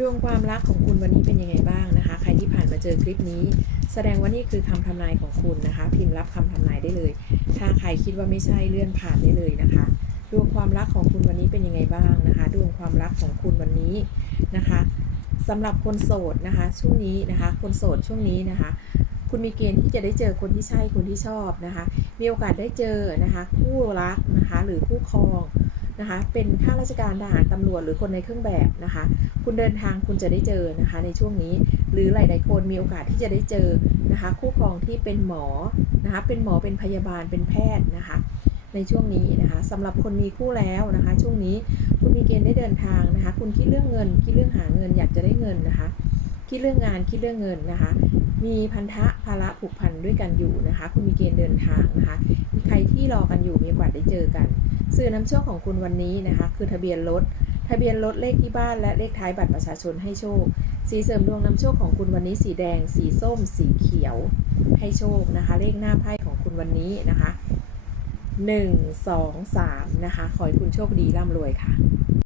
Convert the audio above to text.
ดวงความรักของคุณวันนี้เป็นยังไงบ้างนะคะ ใครที่ผ่านมาเจอคลิปนี้ แสดงว่านี่คือคำทำนายของคุณนะคะ พิมพ์รับคำทำนายได้เลย ถ้าใครคิดว่าไม่ใช่เลื่อนผ่านได้เลยนะคะดวงความรักของคุณวันนี้เป็นยังไงบ้างนะคะดวงความรักของคุณวันนี้นะคะสำหรับคนโสดนะคะช่วงนี้นะคะ คนโสดช่วงนี้นะคะ คุณมีเกณฑ์ที่จะได้เจอคนที่ใช่คนที่ชอบนะคะ มีโอกาสได้เจอนะคะ คู่รักนะคะ หรือคู่ครอง นะคะ เป็นข้าราชการทหารตำรวจหรือคนในเครื่องแบบนะคะ คุณเดินทางคุณจะได้เจอนะคะ ในช่วงนี้ หรือหลายๆคนมีโอกาสที่จะได้เจอนะคะ คู่ครองที่เป็นหมอนะคะ เป็นหมอเป็นพยาบาลเป็นแพทย์นะคะ ในช่วงนี้นะคะสำหรับคนมีคู่แล้วนะคะ ช่วงนี้คุณมีเกณฑ์ได้เดินทางนะคะ คุณคิดเรื่องเงินคิดเรื่องหาเงินอยากจะได้เงินนะคะ คิดเรื่องงานคิดเรื่องเงินนะคะ มีพันธะภาระผูกพันด้วยกันอยู่นะคะ คุณมีเกณฑ์เดินทางนะคะ มีใครที่รอกันอยู่มีโอกาสได้เจอกัน สื่อนำโชคของคุณวันนี้นะคะ คือทะเบียนรถทะเบียนรถเลขที่บ้านและเลขท้ายบัตรประชาชนให้โชค สีเสริมดวงนำโชคของคุณวันนี้สีแดง สีส้ม สีเขียว ให้โชคนะคะ เลขหน้าไพ่ของคุณวันนี้นะคะ 1 2 3 นะคะ ขอให้คุณโชคดีร่ำรวยค่ะ